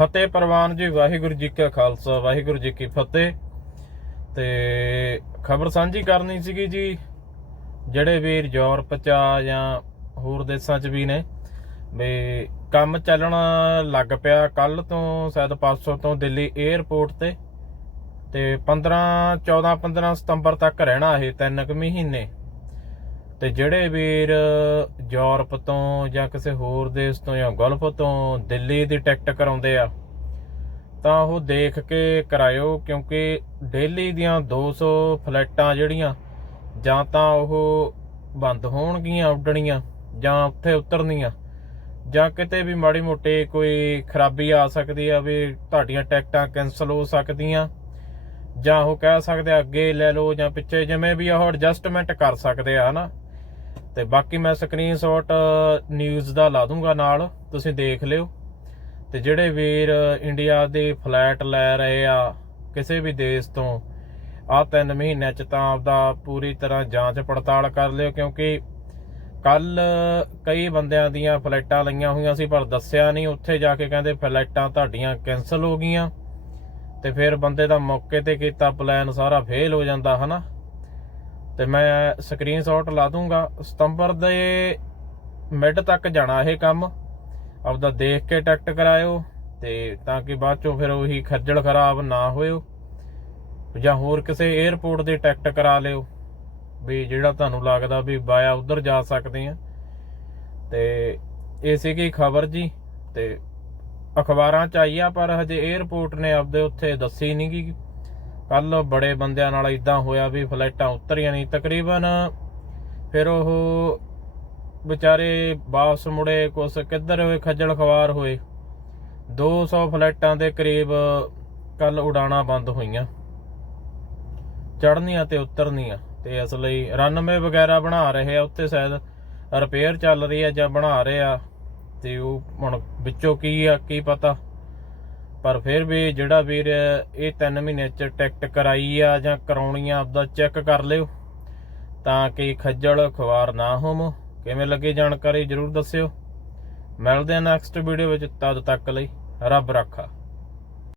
ਫਤਿਹ ਪ੍ਰਵਾਨ ਜੀ, ਵਾਹਿਗੁਰੂ ਜੀ ਕਾ ਖਾਲਸਾ, ਵਾਹਿਗੁਰੂ ਜੀ ਕੀ ਫਤਿਹ। ਤੇ ਖਬਰ ਸਾਂਝੀ ਕਰਨੀ ਸੀਗੀ ਜੀ, ਜਿਹੜੇ ਵੀਰ ਯੂਰਪ ਚ ਆ ਜਾਂ ਹੋਰ ਦੇਸ਼ਾਂ ਚ ਵੀ ਨੇ, ਵੀ ਕੰਮ ਚੱਲਣ ਲੱਗ ਪਿਆ ਕੱਲ ਤੋਂ, ਸ਼ਾਇਦ ਪਰਸੋਂ ਤੋਂ ਦਿੱਲੀ 에ਅਰਪੋਰਟ ਤੇ। ਤੇ 15 14 15 ਸਤੰਬਰ ਤੱਕ ਰਹਿਣਾ ਇਹ ਤਿੰਨ ਕੁ ਮਹੀਨੇ। ਤੇ ਜਿਹੜੇ ਵੀਰ ਯੂਰਪ ਤੋਂ ਜਾਂ ਕਿਸੇ ਹੋਰ ਦੇਸ਼ ਤੋਂ ਜਾਂ ਗਲਫ ਤੋਂ ਦਿੱਲੀ ਦੀ ਟਿਕਟ ਕਰਾਉਂਦੇ ਆ, ਤਾਂ ਉਹ ਦੇਖ ਕੇ ਕਰਾਇਓ ਕਿਉਂਕਿ ਡੇਲੀ ਦੀਆਂ 200 ਫਲੈਟਾਂ ਜਿਹੜੀਆਂ ਜਾਂ ਤਾਂ ਉਹ ਬੰਦ ਹੋਣਗੀਆਂ, ਉੱਡਣੀਆਂ ਜਾਂ ਉੱਥੇ ਉਤਰਨੀਆਂ, ਜਾਂ ਕਿਤੇ ਵੀ ਮਾੜੀ ਮੋਟੀ ਕੋਈ ਖਰਾਬੀ ਆ ਸਕਦੀ ਆ ਵੀ ਤੁਹਾਡੀਆਂ ਟਿਕਟਾਂ ਕੈਨਸਲ ਹੋ ਸਕਦੀਆਂ, ਜਾਂ ਉਹ ਕਹਿ ਸਕਦੇ ਅੱਗੇ ਲੈ ਲਓ ਜਾਂ ਪਿੱਛੇ ਜਿਵੇਂ ਵੀ ਉਹ ਐਡਜਸਟਮੈਂਟ ਕਰ ਸਕਦੇ ਆ, ਹਨਾ। ਤੇ ਬਾਕੀ ਮੈਂ ਸਕਰੀਨਸ਼ਾਟ ਨਿਊਜ਼ ਦਾ ਲਾ ਦੂੰਗਾ ਨਾਲ, ਤੁਸੀਂ ਦੇਖ ਲਿਓ। ਤੇ ਜਿਹੜੇ ਵੀਰ ਇੰਡੀਆ ਦੇ ਫਲੈਟ ਲੈ ਰਹੇ ਆ, ਕਿਸੇ ਵੀ ਦੇਸ਼ ਤੋਂ, ਆ ਤਿੰਨ ਮਹੀਨਿਆਂ ਚ ਤਾਂ ਆਪਦਾ ਪੂਰੀ ਤਰ੍ਹਾਂ ਜਾਂਚ ਪੜਤਾਲ ਕਰ ਲਿਓ, ਕਿਉਂਕਿ ਕੱਲ ਕਈ ਬੰਦਿਆਂ ਦੀਆਂ ਫਲਾਈਟਾਂ ਲਈਆਂ ਹੋਈਆਂ ਸੀ, ਪਰ ਦੱਸਿਆ ਨਹੀਂ, ਉੱਥੇ ਜਾ ਕੇ ਕਹਿੰਦੇ ਫਲਾਈਟਾਂ ਤੁਹਾਡੀਆਂ ਕੈਨਸਲ ਹੋ ਗਈਆਂ। ਤੇ ਫਿਰ ਬੰਦੇ ਦਾ ਮੌਕੇ ਤੇ ਕੀਤਾ ਪਲਾਨ ਸਾਰਾ ਫੇਲ ਹੋ ਜਾਂਦਾ, ਹਨਾ? ਤੇ ਮੈਂ ਸਕਰੀਨਸ਼ਾਟ ਲਾ ਦੂੰਗਾ। ਸਤੰਬਰ ਦੇ ਮਿਡ ਤੱਕ ਜਾਣਾ ਇਹ ਕੰਮ। ਆਪਦਾ ਦੇਖ ਕੇ ਟਿਕਟ ਕਰਾਇਓ ਤੇ ਤਾਂ ਕਿ ਬਾਅਦ ਚੋਂ ਫਿਰ ਉਹੀ ਖੱਜਲ ਖਰਾਬ ਨਾ ਹੋਇਓ। ਜਾਂ ਹੋਰ ਕਿਸੇ 에ਅਰਪੋਰਟ ਦੀ ਟਿਕਟ ਕਰਾ ਲਿਓ। ਵੀ ਜਿਹੜਾ ਤੁਹਾਨੂੰ ਲੱਗਦਾ ਵੀ ਬਾਇਆ ਉਧਰ ਜਾ ਸਕਦੇ ਆ। ਤੇ ਇਹ ਸੀਗੀ ਖਬਰ ਜੀ। ਤੇ ਅਖਬਾਰਾਂ ਚ ਆਈ ਆ, ਪਰ ਹਜੇ 에ਅਰਪੋਰਟ ਨੇ ਆਪਦੇ ਉੱਥੇ ਦੱਸੀ ਨਹੀਂ ਗੀ ਕੱਲ ਬੜੇ ਬੰਦਿਆਂ ਨਾਲ ਇਦਾਂ ਹੋਇਆ ਵੀ ਫਲਾਈਟਾਂ ਉਤਰੀਆਂ ਨਹੀਂ। ਤਕਰੀਬਨ ਫਿਰ ਉਹ ਵਿਚਾਰੇ ਵਾਪਸ ਮੁੜੇ, ਕੁਛ ਕਿੱਧਰ ਹੋਏ, ਖੱਜਲ ਖਵਾਰ ਹੋਏ। 200 ਫਲਾਈਟਾਂ ਦੇ ਕਰੀਬ ਕੱਲ ਉਡਾਣਾ ਬੰਦ ਹੋਈਆਂ। ਚੜ੍ਹਨੀਆਂ ਤੇ ਉਤਰਨੀਆਂ ਤੇ ਇਸ ਲਈ ਰਨਵੇ ਵਗੈਰਾ ਬਣਾ ਰਹੇ ਆ ਉੱਤੇ ਸ਼ਾਇਦ ਰਿਪੇਅਰ ਚੱਲ ਰਹੀ ਆ ਜਾਂ ਬਣਾ ਰਹੇ ਆ। ਤੇ ਉਹ ਹੁਣ ਵਿੱਚੋਂ ਕੀ ਆ, ਕੀ ਪਤਾ। ਪਰ ਫਿਰ ਵੀ ਜਿਹੜਾ ਵੀਰ ਇਹ 3 ਮਹੀਨੇ ਚ ਟਿਕਟ ਕਰਾਈ ਆ ਜਾਂ ਕਰਾਉਣੀ ਆ, ਆਪਦਾ ਚੈੱਕ ਕਰ ਲਿਓ। ਤਾਂ ਕਿ ਖੱਜਲ ਖਵਾਰ ਨਾ ਹੋਵੋ। ਕਿਵੇਂ ਲੱਗੇ ਜਾਣਕਾਰੀ ਜਰੂਰ ਦੱਸਿਓ। ਮਿਲਦੇ ਆ ਨੈਕਸਟ ਵੀਡੀਓ ਵਿੱਚ, ਤਦ ਤੱਕ ਲਈ ਰੱਬ ਰੱਖਾ।